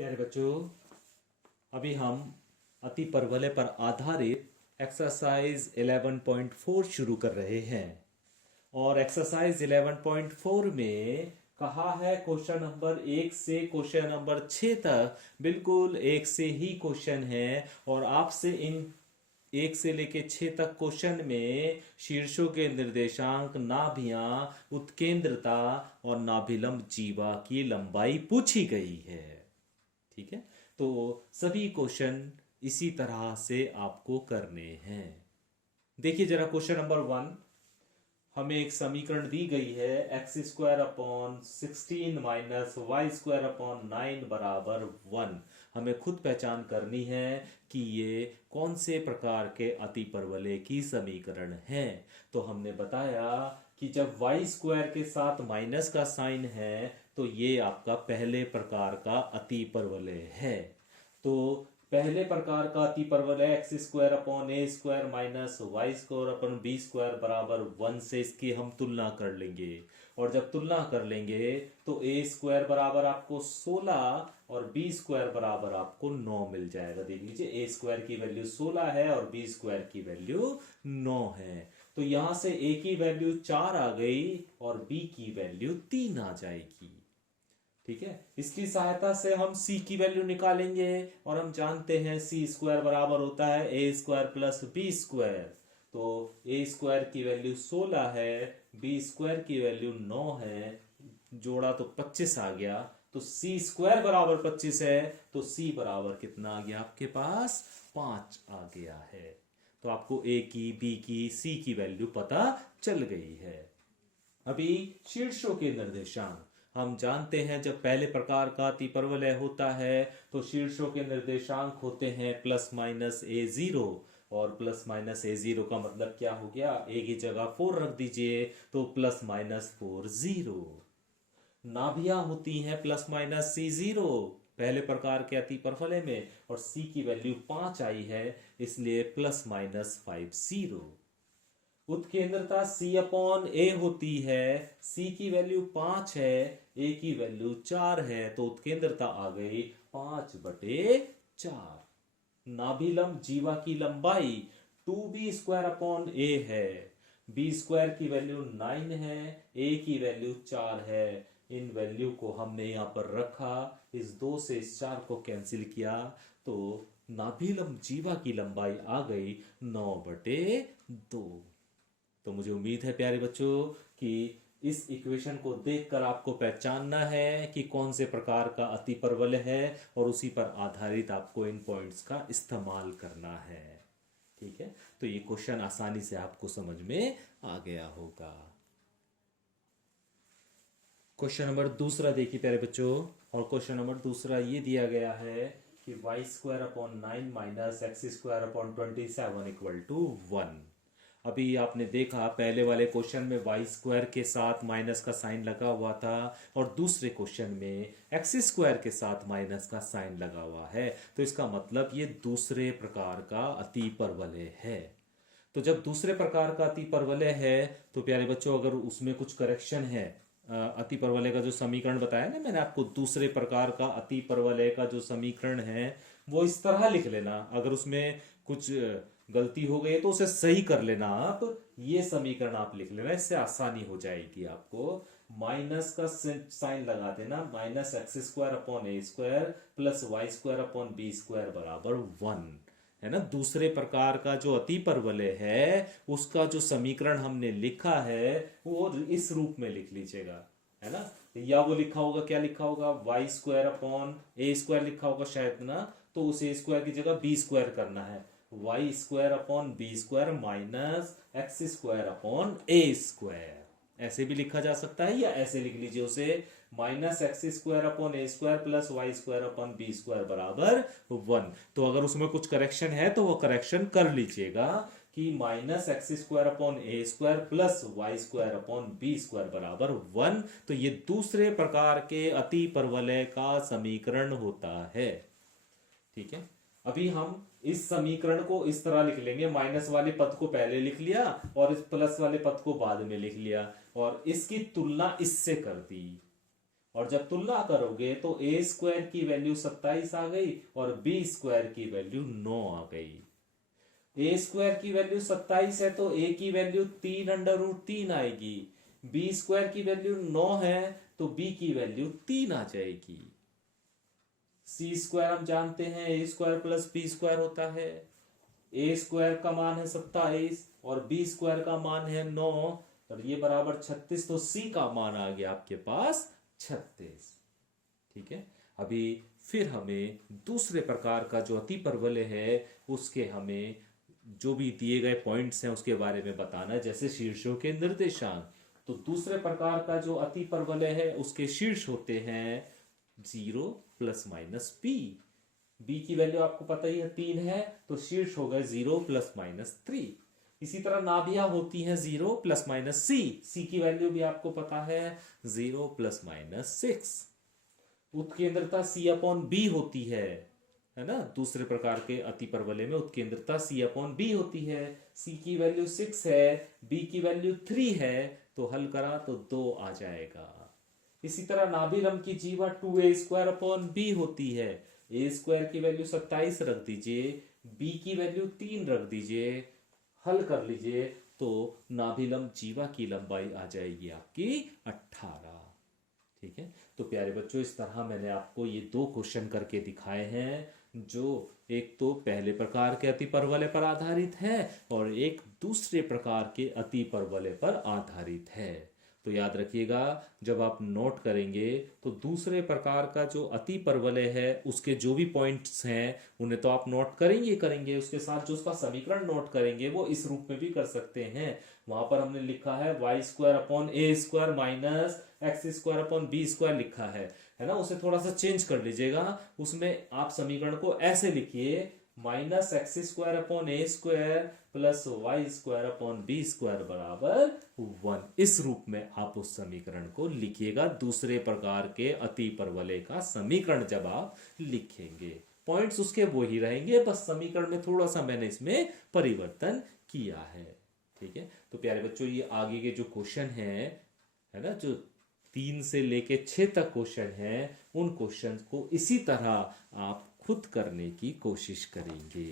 प्यारे बच्चों, अभी हम अति परवलय पर आधारित एक्सरसाइज 11.4 शुरू कर रहे हैं। और एक्सरसाइज 11.4 में कहा है क्वेश्चन नंबर 1 से क्वेश्चन नंबर 6 तक बिल्कुल एक से ही क्वेश्चन है। और आपसे इन 1 से लेके 6 तक क्वेश्चन में शीर्षों के निर्देशांक, नाभियां, उत्केंद्रता और नाभिलंब जीवा की लंबाई पूछी गई है। ठीक है, तो सभी क्वेश्चन इसी तरह से आपको करने हैं। देखिए जरा क्वेश्चन नंबर 1, हमें एक समीकरण दी गई है x² upon 16 minus y² upon 9 बराबर 1। हमें खुद पहचान करनी है कि ये कौन से प्रकार के अति परवलय की समीकरण है। तो हमने बताया कि जब y² के साथ माइनस का साइन है तो ये आपका पहले प्रकार का अति परवलय है। तो पहले प्रकार का अति परवलय x² upon a² minus y² upon b² बराबर 1 से इसकी हम तुलना कर लेंगे। और जब तुलना कर लेंगे तो a² बराबर आपको 16 और b² बराबर आपको 9 मिल जाएगा। देख लीजिए a² की वैल्यू 16 है और b² की वैल्यू 9 है। तो यहां से a की वैल्यू 4 आ गई और b की वैल्यू 3 आ जाएगी। ठीक है, इसकी सहायता से हम c की वैल्यू निकालेंगे और हम जानते हैं c² बराबर होता है a² प्लस b²। तो a² की वैल्यू 16 है, b² की वैल्यू 9 है, जोड़ा तो 25 आ गया। तो c² बराबर 25 है, तो c बराबर कितना आ गया आपके पास? 5 आ गया है। तो आपको a की, b की, c की वैल्यू पता चल गई है। अभी शीर्षों के निर्देशांक हम जानते हैं, जब पहले प्रकार का अति परवलय होता है तो शीर्षों के निर्देशांक होते हैं प्लस माइनस a0। और प्लस माइनस a0 का मतलब क्या हो गया? a की जगह 4 रख दीजिए तो प्लस माइनस 4 0। नाभियां होती हैं प्लस माइनस c0 पहले प्रकार के अति परवलय में, और c की वैल्यू 5 आई है इसलिए plus minus 5 0। उत्केंद्रता c upon a होती है, c की वैल्यू 5 है, a की वैल्यू 4 है, तो उत्केंद्रता आ गई 5/4। नाभिलंब जीवा की लंबाई 2b² अपॉन a है, b² की वैल्यू 9 है, a की वैल्यू 4 है। इन वैल्यू को हमने यहां पर रखा, इस 2 से इस 4 को कैंसिल किया तो नाभिलंब जीवा की लंबाई आ गई 9/2। तो मुझे उम्मीद है प्यारे बच्चों कि इस इक्वेशन को देखकर आपको पहचानना है कि कौन से प्रकार का अति परवलय है और उसी पर आधारित आपको इन पॉइंट्स का इस्तेमाल करना है। ठीक है, तो ये क्वेश्चन आसानी से आपको समझ में आ गया होगा। क्वेश्चन नंबर दूसरा देखिए प्यारे बच्चों, और क्वेश्चन नंबर दूसरा ये दिया गया है कि y² अपॉन 9 माइनस x² अपॉन 27 इक्वल टू 1। अभी आपने देखा पहले वाले क्वेश्चन में y² के साथ माइनस का साइन लगा हुआ था और दूसरे क्वेश्चन में x² के साथ माइनस का साइन लगा हुआ है। तो इसका मतलब ये दूसरे प्रकार का अति परवलय है। तो जब दूसरे प्रकार का अति परवलय है तो प्यारे बच्चों, अगर उसमें कुछ करेक्शन है, अति परवलय का जो समीकरण बताया ना मैंने आपको, दूसरे प्रकार का अति परवलय का जो समीकरण है वो इस तरह लिख लेना। अगर उसमें कुछ गलती हो गई है तो उसे सही कर लेना। आप ये समीकरण आप लिख लेना, इससे आसानी हो जाएगी आपको। माइनस का साइन लगा देना, minus x² upon a² plus y² upon b² बराबर 1 है ना। दूसरे प्रकार का जो अति परवलय है उसका जो समीकरण हमने लिखा है वो इस रूप में लिख लीजिएगा, है ना। या वो लिखा होगा, क्या लिखा होगा? y² अपॉन a² लिखा होगा शायद ना, तो उस a² की जगह b² करना है, y² upon b² minus x² upon a²। ऐसे भी लिखा जा सकता है या ऐसे लिख लीजिए उसे, minus x² upon a² plus y² upon b² बराबर 1। तो अगर उसमें कुछ करेक्शन है तो वो करेक्शन कर लीजिएगा कि minus x² upon a² plus y² upon b² बराबर 1। तो ये दूसरे प्रकार के अति परवलय का समीकरण होता है। ठीक है, अभी हम इस समीकरण को इस तरह लिख लेंगे, माइनस वाले पद को पहले लिख लिया और इस प्लस वाले पद को बाद में लिख लिया और इसकी तुलना इससे कर दी। और जब तुलना करोगे तो ए स्क्वायर की वैल्यू 27 आ गई और बी स्क्वायर की वैल्यू 9 आ गई। ए स्क्वायर की वैल्यू 27 है तो ए की वैल्यू 3√3 आएगी। बी स्क्वायर की वैल्यू 9 है तो बी की वैल्यू 3 आ जाएगी। सी स्क्वायर हम जानते हैं ए स्क्वायर प्लस बी स्क्वायर होता है। ए स्क्वायर का मान है 27 और बी स्क्वायर का मान है 9 और ये बराबर 36, तो सी का मान आ गया आपके पास 36। ठीक है, अभी फिर हमें दूसरे प्रकार का जो अतिपरवलय है उसके हमें जो भी दिए गए पॉइंट्स हैं उसके बारे में बताना है, जैसे शीर्षों के निर्देशांक। तो दूसरे प्रकार का जो अतिपरवलय है उसके शीर्ष होते हैं 0 प्लस माइनस बी। बी की वैल्यू आपको पता ही है 3 है तो शीर्ष हो गए 0 प्लस माइनस 3। इसी तरह नाभियां होती हैं 0 प्लस माइनस सी। सी की वैल्यू भी आपको पता है 0 प्लस माइनस 6। उत्केंद्रता सी अपॉन बी होती है ना। दूसरे प्रकार के अतिपरवलय में उत्केंद्रता सी अपॉन बी होती है। सी की वैल्यू 6 है, बी की वैल्यू 3 है, तो हल करा तो 2 आ जाएगा। इसी तरह नाभिलंब की जीवा 2a स्क्वायर अपॉन बी होती है। ए स्क्वायर की वैल्यू 27 रख दीजिए, बी की वैल्यू 3 रख दीजिए, हल कर लीजिए तो नाभिलंब जीवा की लंबाई आ जाएगी आपकी 18। ठीक है, तो प्यारे बच्चों इस तरह मैंने आपको ये 2 क्वेश्चन करके दिखाए हैं जो एक तो पहले प्रकार के अतिपरवलय पर आधारित है और एक दूसरे प्रकार के अतिपरवलय पर आधारित है। तो याद रखिएगा जब आप नोट करेंगे तो दूसरे प्रकार का जो अतिपरवलय है उसके जो भी पॉइंट्स हैं उन्हें तो आप नोट करेंगे, उसके साथ जो उसका समीकरण नोट करेंगे वो इस रूप में भी कर सकते हैं। वहां पर हमने लिखा है y square upon a square minus x square upon b square लिखा है ना। उसे थोड़ा सा चेंज कर लीजिएगा, उसमें आप समीकरण को ऐसे लिखिए minus x square upon a square plus y square upon b square बराबर 1। इस रूप में आप उस समीकरण को लिखिएगा। दूसरे प्रकार के अतिपरवलय का समीकरण जब आप लिखेंगे पॉइंट्स उसके वो ही रहेंगे, बस समीकरण में थोड़ा सा मैंने इसमें परिवर्तन किया है। ठीक है, तो प्यारे बच्चों ये आगे के जो क्वेश्चन है ना, जो 3 से लेके 6 तक क्वेश्चन है, उन क्वेश्चन को इसी तरह आप खुद करने की कोशिश करेंगे।